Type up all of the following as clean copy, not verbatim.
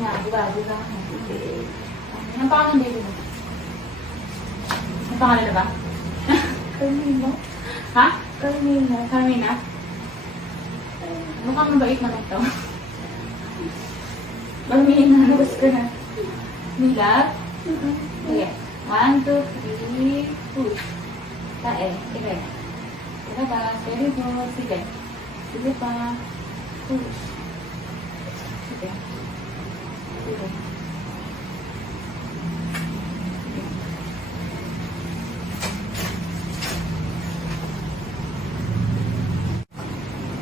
Nga, diba? Anong pangalan ng baby mo? Anong pangalan na ba? Carmina. Ha? Carmina. Carmina? Mukhang mabait naman ito. Carmina, labas ka na. Milab? Sige. 1, 2, 3, push. Tae. Sige. Ilabas. Very good. Sige. Sige pa. Push. Sige. Sige.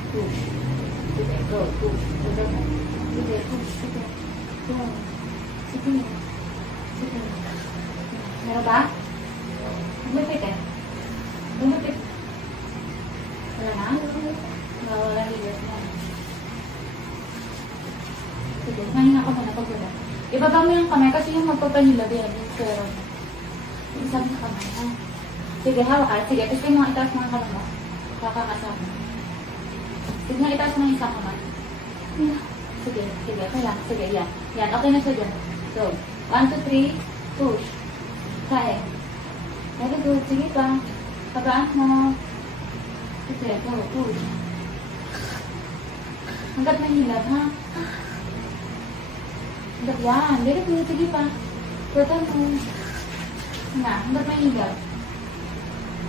Push. Sige. Go. Push. Sige. Sige. Push. Sige. Go. Sige. Sige. Meron ba? Lumipit eh. Lumipit. Wala na? Wala higas na. Sige, mahina ka muna pag wala. Ibaba mo yung kamay kasi yung magpapanilab yan. Pero, isang sa kamay. Ha? Sige, hawak ka. Sige, tapos yung mga itaas mga kamay mo. Kakakasama. Sige nga, itaas mo yung isang kamay. Sige, sige. Okay lang. Sige, yan. Yan, okay na siya dyan. So, 1, 2, 3, push. Kae. Very good. Sige pa. Pabaan mo. Sige, go, push. Hanggat mahilab, ha? Hanggat yan. Very good. Sige pa. Total mo. Na, hanggat mahilab.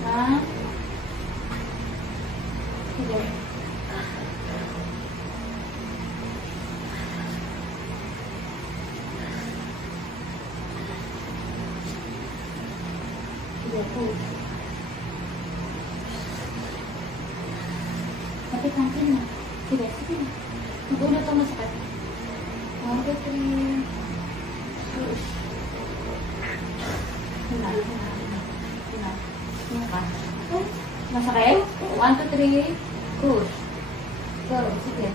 Ha? Sige. Sige, push. Kapit-kapit na. Sige, sige. Mag-una ito masakit. 1, 2, 3. Push. Hina. Hina ka. Masakit? 1, 2, 3. Push. Go. Sige.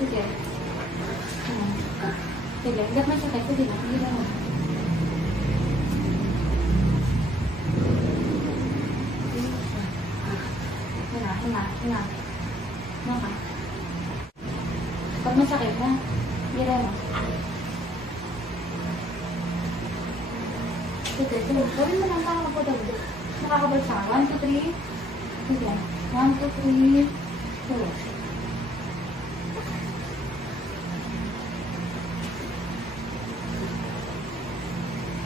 Sige. Sige. Hanggat masakit. Sige na. Sige na. Hina. Mama. Pag masakit na, gira mo. Sige, sige. Gawin mo lang para magpudal. Nakakabal siya. 1, 2, 3. Sige. 1, 2, 3. Push.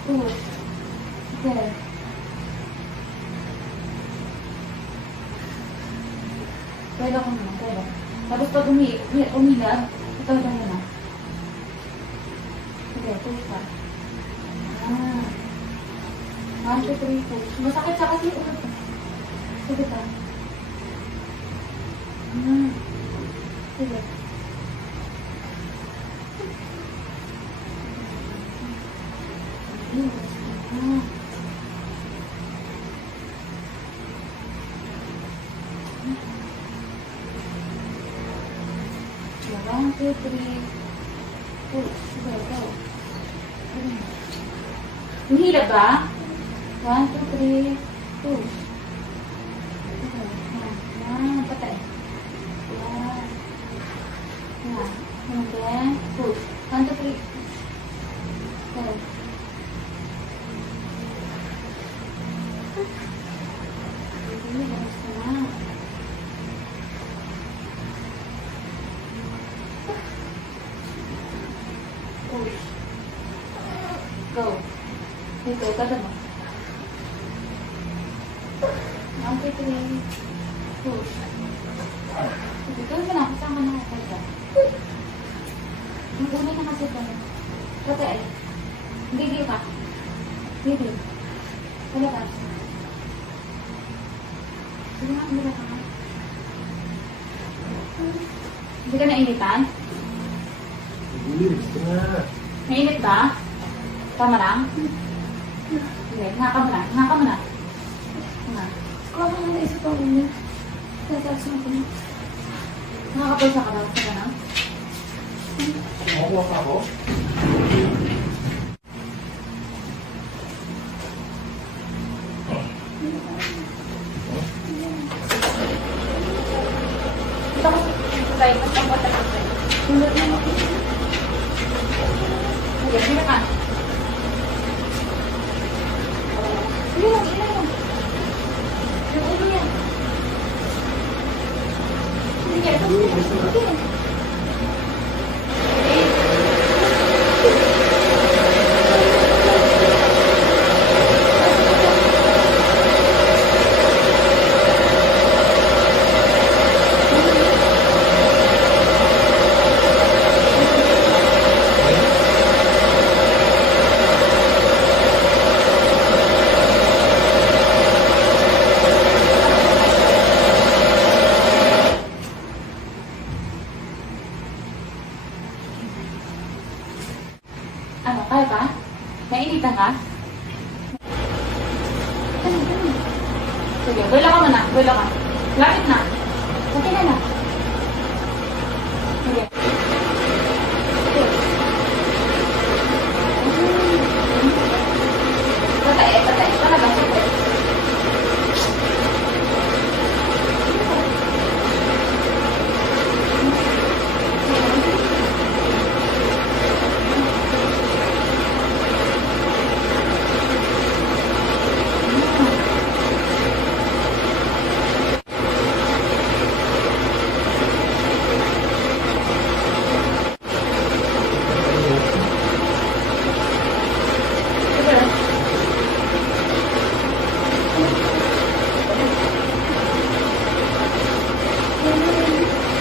Push. Sige. Pwede ako naman, pwede. Tapos pag umilag, ito na muna. Sige, push pa. 1, 2, 3, push. Masakit siya kasi ulit. Sige pa. Sige. One, two, three. Push. Go, go. Mahirap ba? 1, 2, 3. Push. Patay. And then, push. 1, 2, 3. Go. Push. Go. Ito, kada mo. 1, 2, 3. Push. Ito, wala. Kasama na ako dyan. Mag-una na kasi ito. Patay. Gigil ka. Gigil. Wala ka. Sige nga, hindi ka. Hindi ka nainitan? Mainit ba? Tama lang? Sige, haka mo na. Haka mo na. Kuha ka na isa pa ulit. Tataas mo ko na. Nakakapulsa ka ba? Sa ganun? Makuha ka ako? Ito ko sa tayo. Mas ang bata ka tayo. Tulad na ako. Ano, kaya pa? Nainitan ka? Sige, bulo ka muna. Bulo ka. Lapit na. Okay na na. Sige. Patay. Talaga, patay.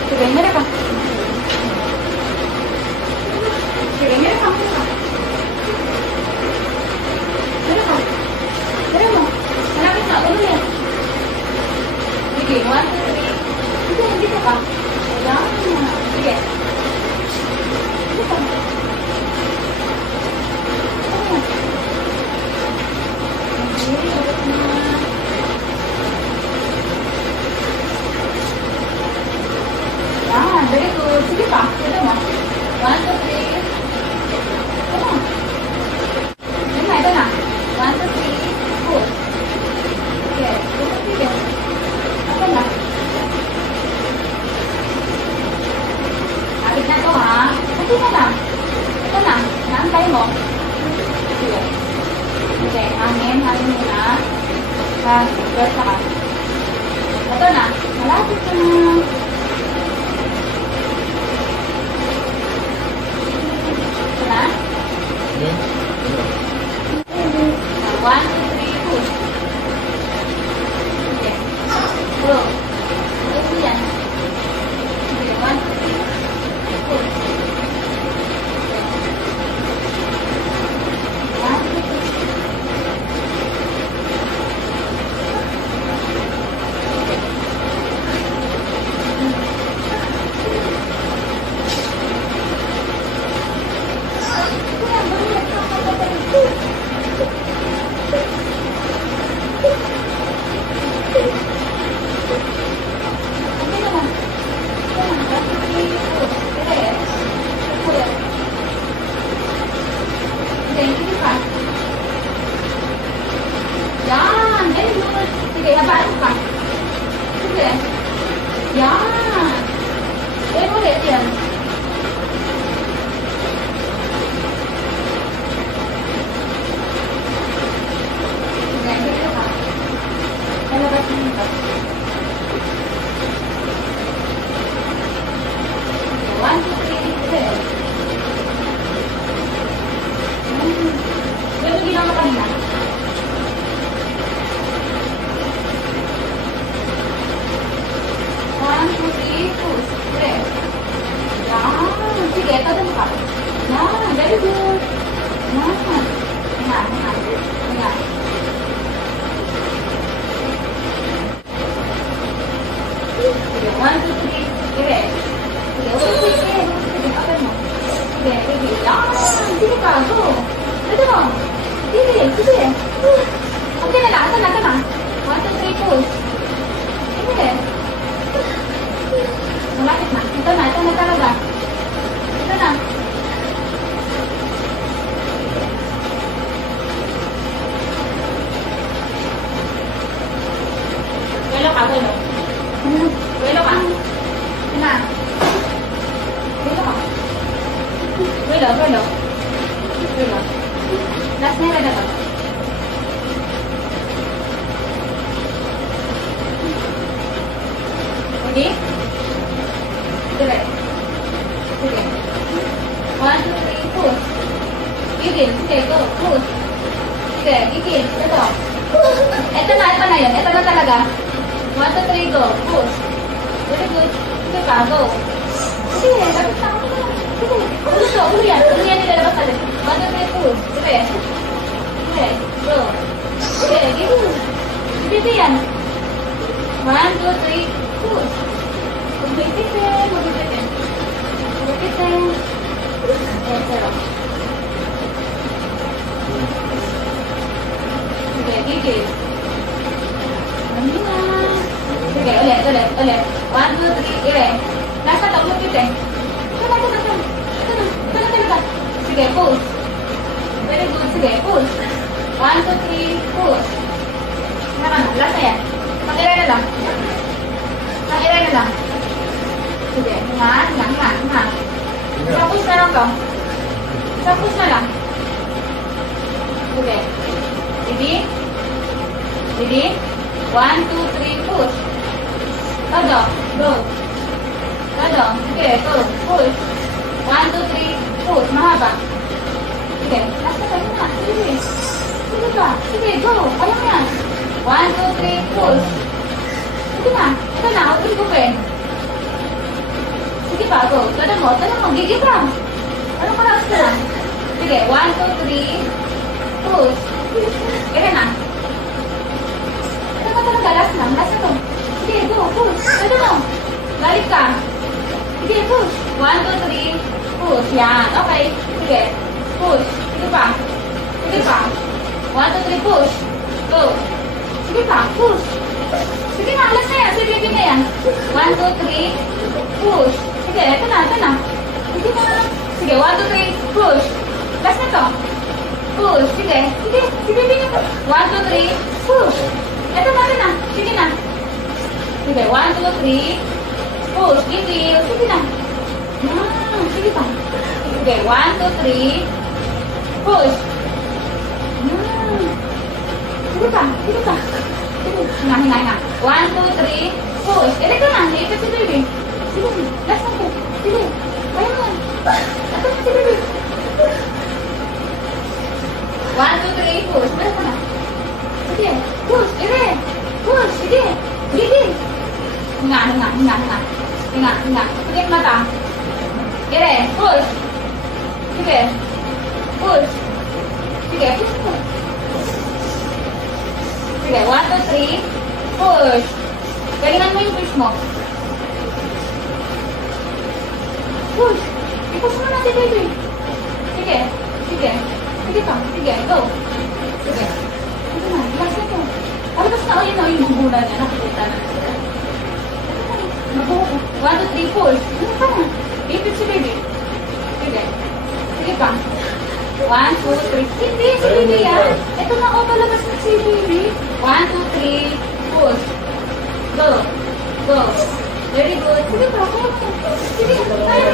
Sige, meron ka. Sige, meron ka. Meron ka. Meron mo. Malapit na. Ano yan? Sige, 1, 2, 3. Sige, hindi ka pa. Ayan. Sige. Hindi ka. Ayan. Okay, ulit na. Yan, very good. Sige pa. Ito mo. 1, 2, 3. Ito mo. Ito na. 1, 2, 3. Push. Sige. Sige. Ito na. Kapit na to ha. Ito na lang. Ito na. Naantay mo. Sige. Okay. Hangin. Hangin muna. Pwesta ka. Ito na. Malapit ka na. Na? 1, 2, 3, push. Okay. Go. Ito yan. Okay, 1, 2, 3, push. Yan, very good. Sige, habaan ka. Sige. Yan. Ulit yan. Sige, dito ka. Palabas mo ito. 1, 2, 3, sige. Ganun ginawa kanina. Sige, ito din ka. Yan, very good. Yan. Yan. Sige, 1, 2, 3. Sige. Sige, ulit. Sige, open mo. Sige, sige. Yan. Sige ka, go. Ito mo. Sige. Okay na lang. Ito na. 1, 2, 3, push. Sige. Malapit na. Ito na talaga. Ito na. Welo ka. Welo ka. Ito na. Welo ka. Welo. Last na yung to. Okay? Sige. 1, 2, 3, push. Gigil. Sige, go. Push. Sige, gigil. Ito. Ito na yun. Ito na talaga. 1, 2, 3, go. Push. Very good. Sige pa, go. Sige, lapit na ako. Sige. Ulo yan. Ulo yan nilalabas natin. 1, 2, 3, push. Sige. Sige, go. Sige, gigil. Sige yan. 1, 2, 3, push. Magpipitin. Magpipitin. Okay, zero. Sige, push. Very good. Sige, push. 1, 2, 3, push. Saka na. Last na yan. Pag-iray na lang. Pag-iray na lang. Sige, hinga. Isang push na lang to. Isang push na lang. Sige. Ready? 1, 2, 3, push. Todo. Go. Todo. Sige, go. Push. 1, 2, 3, push. Mahaba. Sige. Last na tayo na. Sige. Sige ba? Sige, go. Kaya mo yan. 1, 2, 3, push. Sige na. Ito na. Huwag yung gupin. Sige pa, go. Tada mo. Gigit lang. Ano ka lang lang? Sige, 1, 2, 3, push. Kaya na. Ito ka talaga. Last na to. Sige, go. Push. Tada mo. Balik ka. Sige, push. 1, 2, 3, push. Yan. Okay. Sige. Push. Sige pa. 1, 2, 3, push. Go. Sige pa. Push. Sige na. Last na yan. Sige na yan. 1, 2, 3, push. Sige, ito na. Sige na. Sige, 1, 2, 3, push. Last na to. Push. Sige. 1, 2, 3, push. Ito na. Sige na. Sige, 1, 2, 3, push. Gigil. Sige na. Sige pa. Sige, 1, 2, 3, push. Sige pa. Sige. Hinga. 1, 2, 3, push. Ito na. Iipit si baby. Sige, last na po. Sige, kaya mo. Ito na si baby. 1, 2, 3, push. Meron ka na. Sige, push. Push. Sige. Hinga. Sige, mata. Push. Sige. Push. Sige, push. Sige, 1, 2, 3, push. Galingan mo yung push mo. Push. I-push mo na si baby. Sige pa. Sige, go. Sige. Sige na, last na to. Tapos na yung bubulan niya. Nakikita na sila. 1, 2, 3, push. Ano ka na? Ipit si baby. Sige pa. 1, 2, 3. Hindi, si baby yan. Ito na ako palabas na si baby. 1, 2, 3, push. Go. Very good. Sige pa. Sige. Kaya